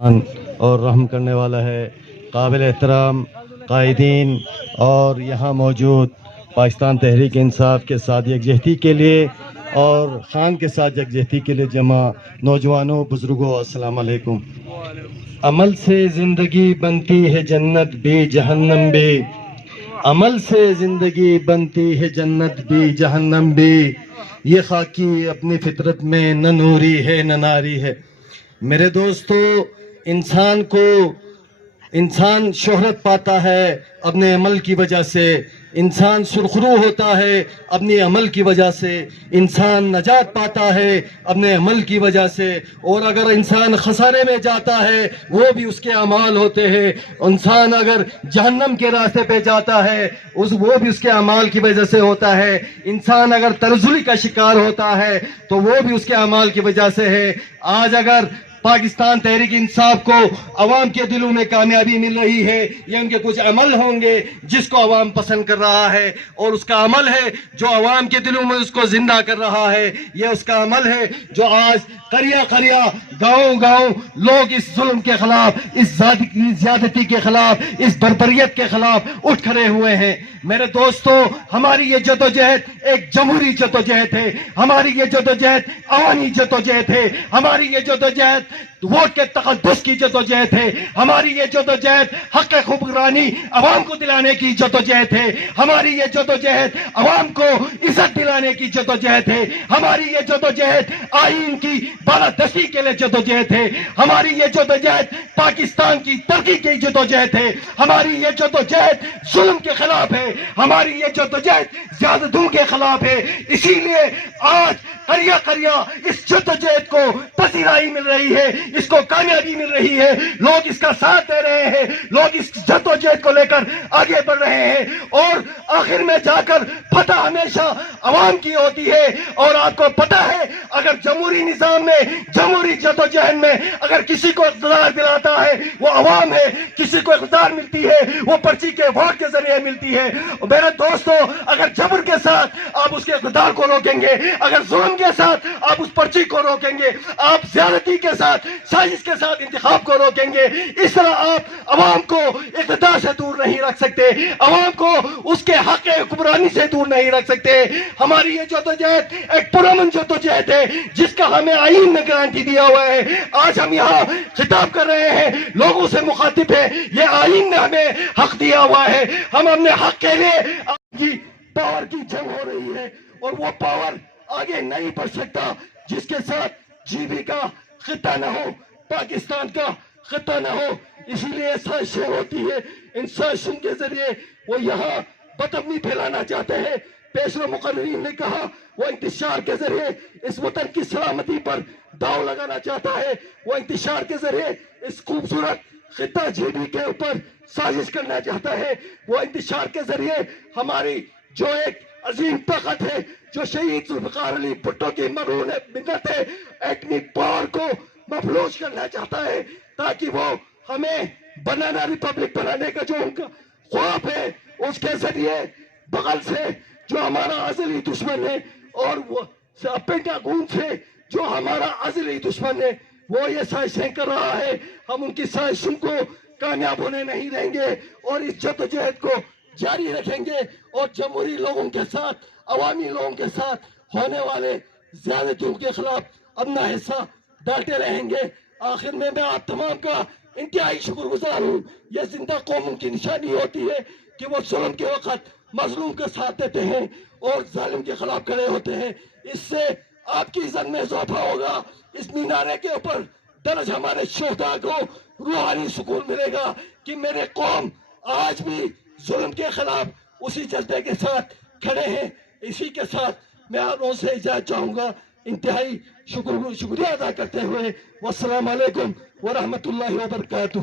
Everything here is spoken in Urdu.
اور رحم کرنے والا ہے. قابل احترام قائدین اور یہاں موجود پاکستان تحریک انصاف کے ساتھ یکجہتی کے لیے اور خان کے ساتھ یکجہتی کے لیے جمع نوجوانوں بزرگوں السلام علیکم. عمل سے زندگی بنتی ہے جنت بھی جہنم بھی، عمل سے زندگی بنتی ہے جنت بھی جہنم بھی، یہ خاکی اپنی فطرت میں نہ نوری ہے نہ ناری ہے. میرے دوستو، انسان شہرت پاتا ہے اپنے عمل کی وجہ سے، انسان سرخرو ہوتا ہے اپنی عمل کی وجہ سے، انسان نجات پاتا ہے اپنے عمل کی وجہ سے، اور اگر انسان خسارے میں جاتا ہے وہ بھی اس کے اعمال ہوتے ہیں. انسان اگر جہنم کے راستے پہ جاتا ہے وہ بھی اس کے اعمال کی وجہ سے ہوتا ہے. انسان اگر تنزلی کا شکار ہوتا ہے تو وہ بھی اس کے اعمال کی وجہ سے ہے. آج اگر پاکستان تحریک انصاف کو عوام کے دلوں میں کامیابی مل رہی ہے، یہ ان کے کچھ عمل ہوں گے جس کو عوام پسند کر رہا ہے، اور اس کا عمل ہے جو عوام کے دلوں میں اس کو زندہ کر رہا ہے. یہ اس کا عمل ہے جو آج قریہ قریہ گاؤں گاؤں لوگ اس ظلم کے خلاف، اس زیادتی کے خلاف، اس بربریت کے خلاف اٹھ کھڑے ہوئے ہیں. میرے دوستو، ہماری یہ جدوجہد ایک جمہوری جدوجہد ہے، ہماری یہ جدوجہد عوامی جدوجہد ہے، ہماری یہ جدوجہد ووٹ کے تقدس کی جدوجہد ہے، ہماری یہ جدوجہد حق حکمرانی عوام کو دلانے کی جدوجہد ہے، ہماری یہ جدوجہد عوام کو عزت دلانے کی جدوجہد ہے، ہماری یہ جدوجہد آئین کی بالادستی کے لیے جدوجہد ہے، ہماری یہ جدوجہد پاکستان کی ترقی کی جدوجہد ہے، ہماری یہ جدوجہد ظلم کے خلاف ہے، ہماری یہ جدوجہد زیادتیوں کے خلاف ہے. اسی لیے آج قریہ قریہ اس جدوجہد کو پذیرائی مل رہی ہے، اس کو کامیابی مل رہی ہے، لوگ اس کا ساتھ دے رہے ہیں، لوگ اس جدوجہد کو لے کر آگے بڑھ رہے ہیں، اور آخر میں جا کر فتح ہمیشہ عوام کی ہوتی ہے. اور آپ کو پتہ ہے، اگر جمہوری نظام میں، جمہوری جدوجہد میں اگر کسی کو اقتدار دلاتا ہے وہ عوام ہے، کسی کو اقتدار ملتی ہے وہ پرچی کے ووٹ کے ذریعے ملتی ہے. میرے دوستو، اگر جبر کے ساتھ آپ اس کے اقتدار کو روکیں گے، اگر ظلم کے ساتھ آپ اس پرچی کو روکیں گے، آپ زیادتی کے ساتھ، سازش کے ساتھ انتخاب کو روکیں گے، اس طرح آپ عوام کو اقتدار سے دور نہیں رکھ سکتے، عوام کو اس کے حق حکمرانی سے دور نہیں رکھ سکتے. ہماری یہ جدوجہد ایک پرامن جدوجہد ہے جس کا ہمیں آئین نے گارنٹی دیا ہوا ہے. آج ہم یہاں خطاب کر رہے ہیں، لوگوں سے مخاطب ہے، یہ آئین نے ہمیں حق دیا ہوا ہے. ہم اپنے حق کے لیے پاور کی جنگ ہو رہی ہے، اور وہ پاور آگے نہیں بڑھ سکتا جس کے ساتھ جی بی کا خطہ نہ ہو، پاکستان کا خطہ نہ ہو. اسی لیے سازشیں ہوتی ہے، ان سازشوں کے ذریعے وہ یہاں بدامنی پھیلانا چاہتے ہیں. پیشوا مقررین نے کہا وہ انتشار کے ذریعے اس وطن کی سلامتی پر داؤ لگانا چاہتا ہے، وہ انتشار کے ذریعے اس خوبصورت خطہ جی بی کے اوپر سازش کرنا چاہتا ہے، وہ انتشار کے ذریعے ہماری جو ایک عظیم طاقت ہے، جو شہید ذوالفقار علی بھٹو کی مرہون منت ہے، ایٹمی پاور کو مفلوج کرنا چاہتا ہے، تاکہ وہ ہمیں بنانا ریپبلک بنانے کا جو ان کا خواب ہے، اس کے ذریعے بغل سے جو ہمارا ازلی دشمن ہے، اور وہ پینٹاگون سے جو ہمارا ازلی دشمن ہے، وہ یہ سازشیں کر رہا ہے. ہم ان کی سازشوں کو کامیاب ہونے نہیں دیں گے، اور اس جدوجہد کو جاری رکھیں گے، اور جمہوری لوگوں کے ساتھ، عوامی لوگوں کے ساتھ ہونے والے زیادتیوں کے خلاف اپنا حصہ ڈالتے رہیں گے. آخر میں آپ تمام کا انتہائی شکر گزار ہوں. یہ زندہ قوموں کی نشانی ہوتی ہے کہ وہ ظلم کے وقت مظلوم کا ساتھ دیتے ہیں اور ظالم کے خلاف کھڑے ہوتے ہیں. اس سے آپ کی عزت میں اضافہ ہوگا. اس مینارے کے اوپر درج ہمارے شہداء کو روحانی سکون ملے گا کہ میرے قوم آج بھی ظلم کے خلاف اسی جذبے کے ساتھ کھڑے ہیں. اسی کے ساتھ میں آپ لوگوں سے اجازت چاہوں گا، انتہائی شکریہ ادا کرتے ہوئے. والسلام علیکم ورحمۃ اللہ وبرکاتہ.